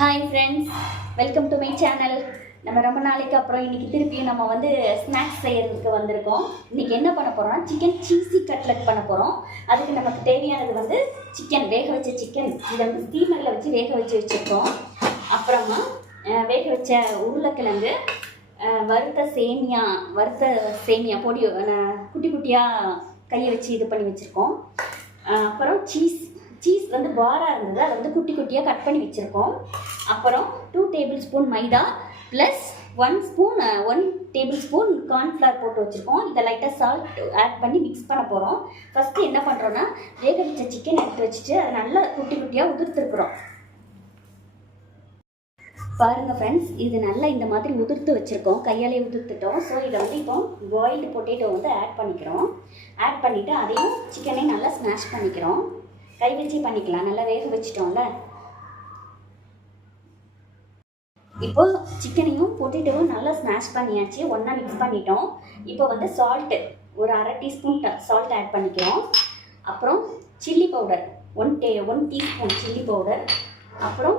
Hi friends, welcome to my channel. நம்ம ரொம்ப நாளைக்கு அப்புறம் இன்றைக்கி திருப்பியும் நம்ம வந்து ஸ்நாக்ஸ் செய்கிறதுக்கு வந்திருக்கோம். இன்றைக்கி என்ன பண்ண போகிறோம்னா சிக்கன் சீஸி கட்லெட் பண்ண போகிறோம். அதுக்கு நமக்கு தேவையானது வந்து சிக்கன், வேக வச்ச சிக்கன். இதை வந்து ஸ்டீமரில் வச்சு வேக வச்சு வச்சுருக்கோம். அப்புறமா வேக வச்ச உருளைக்கிழங்கு, வறுத்த சேமியா பொடி குட்டி குட்டியாக கையை வச்சு இது பண்ணி வச்சுருக்கோம். அப்புறம் சீஸ் வந்து பாராக இருந்தது, அதை வந்து குட்டி குட்டியாக கட் பண்ணி வச்சுருக்கோம். அப்புறம் 2 டேபிள் ஸ்பூன் மைதா ப்ளஸ் 1 டேபிள் ஸ்பூன் கார்ன்ஃப்ளவர் போட்டு வச்சுருக்கோம். இதை லைட்டாக சால்ட் ஆட் பண்ணி மிக்ஸ் பண்ண போகிறோம். ஃபஸ்ட்டு என்ன பண்ணுறோன்னா, வேக வச்ச சிக்கன் எடுத்து வச்சுட்டு அதை நல்லா குட்டி குட்டியாக உதிர்த்துருக்குறோம். பாருங்கள் ஃப்ரெண்ட்ஸ், இது நல்லா இந்த மாதிரி உதிர்த்து வச்சுருக்கோம், கையாலே உதிர்த்துட்டோம். ஸோ இதை வந்து இப்போ பாயில்டு பொட்டேட்டோ வந்து ஆட் பண்ணிக்கிறோம். ஆட் பண்ணிவிட்டு அதையும் சிக்கனையும் நல்லா ஸ்மாஷ் பண்ணிக்கிறோம். கை வச்சு பண்ணிக்கலாம், நல்லா வேக வச்சிட்டோம்ல. இப்போ சிக்கனையும் பொட்டேட்டோவும் நல்லா ஸ்மாஷ் பண்ணியாச்சு, ஒன்றா மிக்ஸ் பண்ணிட்டோம். இப்போ வந்து சால்ட்டு ஒரு 1/2 டீஸ்பூன் சால்ட் ஆட் பண்ணிக்கிறோம். அப்புறம் chilli powder 1 teaspoon chilli powder. அப்புறம்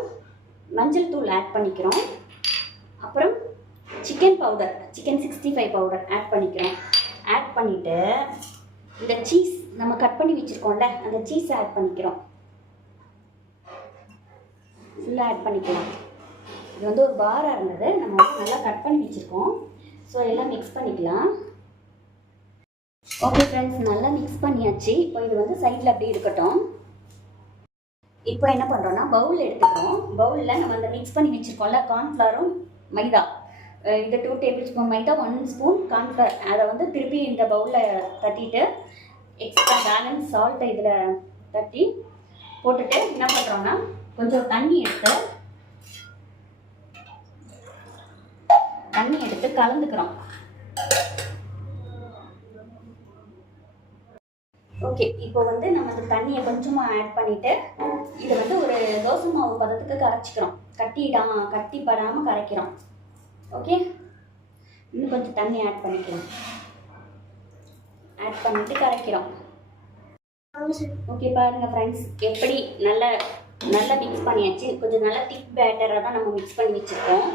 மஞ்சள் தூள் ஆட் பண்ணிக்கிறோம். அப்புறம் சிக்கன் 65 பவுடர் ஆட் பண்ணிக்கிறோம். ஆட் பண்ணிவிட்டு இந்த சீஸ் நம்ம கட் பண்ணி வச்சுருக்கோம்ல, அந்த சீஸை ஆட் பண்ணிக்கிறோம். ஃபுல்லாக ஆட் பண்ணிக்கலாம். இது வந்து ஒரு பாராக இருந்தது, நம்ம வந்து நல்லா கட் பண்ணி வச்சுருக்கோம். ஸோ எல்லாம் மிக்ஸ் பண்ணிக்கலாம். ஓகே ஃப்ரெண்ட்ஸ், நல்லா மிக்ஸ் பண்ணியாச்சு. இப்போ இது வந்து சைடில் அப்படியே இருக்கட்டும். இப்போ என்ன பண்ணுறோன்னா, பவுல் எடுத்துக்கிறோம். பவுலில் நம்ம அந்த மிக்ஸ் பண்ணி வச்சுருக்கோம்ல, கார்ன்ஃப்ளவரும் மைதா, இது 2 டேபிள் ஸ்பூன் மைதா, 1 ஸ்பூன் கார்ன்ஃப்ளவர், அதை வந்து திருப்பி இந்த பவுலில் தட்டிட்டு எக்ஸ்ட்ரா பேலன்ஸ் சால்ட்டை இதில் தட்டி போட்டுட்டு என்ன பண்ணுறோன்னா, கொஞ்சம் தண்ணி எடுத்து கலந்துக்கிறோம். ஓகே, இப்போ வந்து நம்ம அந்த தண்ணியை கொஞ்சமாக ஆட் பண்ணிவிட்டு இதை வந்து ஒரு தோசை மாவு பதத்துக்கு கரைச்சிக்கிறோம். கட்டிப்படாமல் கரைக்கிறோம். ஓகே, இன்னும் கொஞ்சம் தண்ணி ஆட் பண்ணிக்கலாம். ஆட் பண்ணிவிட்டு கரைக்கிறோம். ஓகே, பாருங்கள் ஃப்ரெண்ட்ஸ், எப்படி நல்லா மிக்ஸ் பண்ணியாச்சு. கொஞ்சம் நல்லா திக் பேட்டராக தான் நம்ம மிக்ஸ் பண்ணி வச்சுருக்கோம்.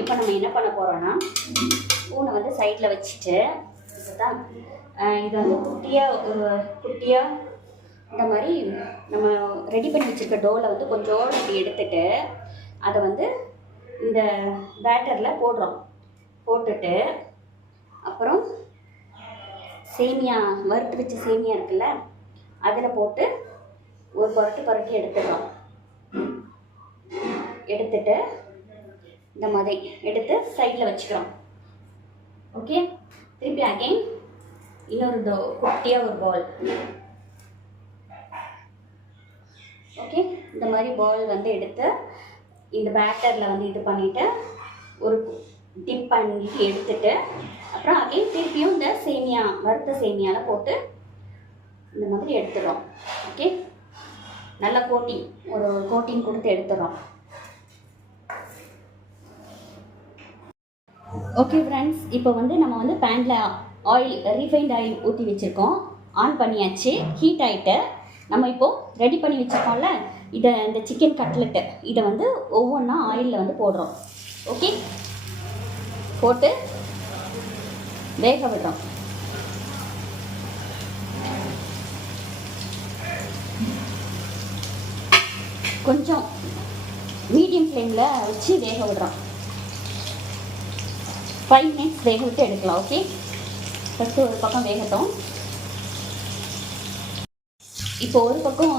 இப்போ நம்ம என்ன பண்ண போகிறோன்னா, ஸ்பூனை வந்து சைடில் வச்சுட்டு இதுதான் இதை வந்து குட்டியாக இந்த மாதிரி நம்ம ரெடி பண்ணி வச்சுருக்க டோவில் வந்து கொஞ்சோடு இப்படி எடுத்துட்டு அதை வந்து இந்த பேட்டரில் போட்டுட்டு அப்புறம் வறுத்து வச்ச சேமியா இருக்குல்ல, அதில் போட்டு ஒரு புரட்டி எடுத்துட்டு இந்த மாதிரி எடுத்து சைடில் வச்சுக்கிறோம். ஓகே, திருப்பி அகைன் இன்னொரு குட்டியாக ஒரு பால். ஓகே, இந்த மாதிரி பால் வந்து எடுத்து இந்த பேட்டரில் வந்து இது பண்ணிவிட்டு ஒரு டிப் பண்ணிட்டு எடுத்துட்டு அப்புறம் அகைன் திருப்பியும் இந்த வறுத்த சேமியாவில் போட்டு இந்த மாதிரி எடுத்துடுறோம். ஓகே, நல்லா கோட்டிங் கொடுத்து எடுத்துடுறோம். ஓகே ஃப்ரெண்ட்ஸ், இப்போ வந்து நம்ம வந்து பேனில் ரீஃபைண்ட் ஆயில் ஊற்றி வச்சுருக்கோம். ஆன் பண்ணியாச்சு, ஹீட் ஆகிட்டு நம்ம இப்போது ரெடி பண்ணி வச்சுருக்கோம்ல, இந்த சிக்கன் கட்லெட்டு இதை வந்து ஒவ்வொன்றா ஆயிலில் வந்து போடுறோம். ஓகே, போட்டு வேக விடுறோம். கொஞ்சம் மீடியம் ஃப்ளேமில் வச்சு வேக விடுறோம். 5 மினிட்ஸ் வேக விட்டு எடுக்கலாம். ஓகே, ஃபஸ்ட்டு ஒரு பக்கம் வேகட்டும். இப்போ ஒரு பக்கம்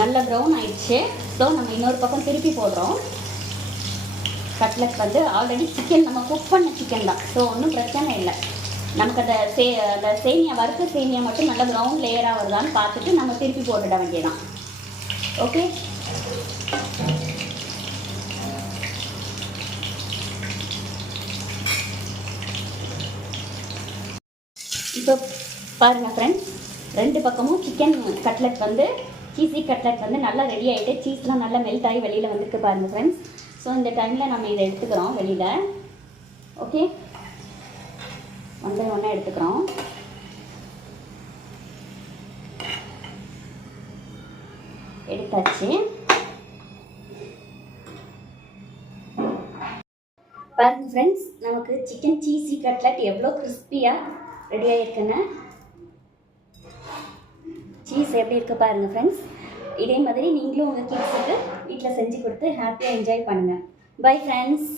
நல்லா ப்ரௌன் ஆயிடுச்சு. ஸோ நம்ம இன்னொரு பக்கம் திருப்பி போடுறோம். கட்லெட் வந்து ஆல்ரெடி சிக்கன் நம்ம குக் பண்ண சிக்கன் தான், ஸோ ஒன்றும் பிரச்சனை இல்லை. நமக்கு அந்த வறுத்த சேமியா மட்டும் நல்லா ப்ரௌன் லேயராக வருதான்னு பார்த்துட்டு நம்ம திருப்பி போட்டுட வேண்டியதான். ஓகே, இப்போ பாருங்கள் ஃப்ரெண்ட்ஸ், 2 பக்கமும் சிக்கன் கட்லெட் வந்து சீஸி கட்லெட் வந்து நல்லா ரெடி ஆகிட்டு, சீஸ்லாம் நல்லா மெல்ட் ஆகி வெளியில் வந்துருக்கு பாருங்கள் ஃப்ரெண்ட்ஸ். ஸோ இந்த டைமில் நம்ம இதை எடுத்துக்கிறோம் வெளியில். ஓகே, ஒன் பை ஒன்னாக எடுத்துக்கிறோம். எடுத்தாச்சு. பாருங்க ஃப்ரெண்ட்ஸ், நமக்கு சிக்கன் சீஸி கட்லட் எவ்வளோ கிறிஸ்பியாக ரெடி ஆகிருக்குன்னு. சீஸ் எப்படி இருக்கு பாருங்க ஃப்ரெண்ட்ஸ். இதே மாதிரி நீங்களும் உங்கள் கிட்ஸுக்கு வீட்டில் செஞ்சு கொடுத்து ஹாப்பியாக என்ஜாய் பண்ணுங்கள். Bye friends.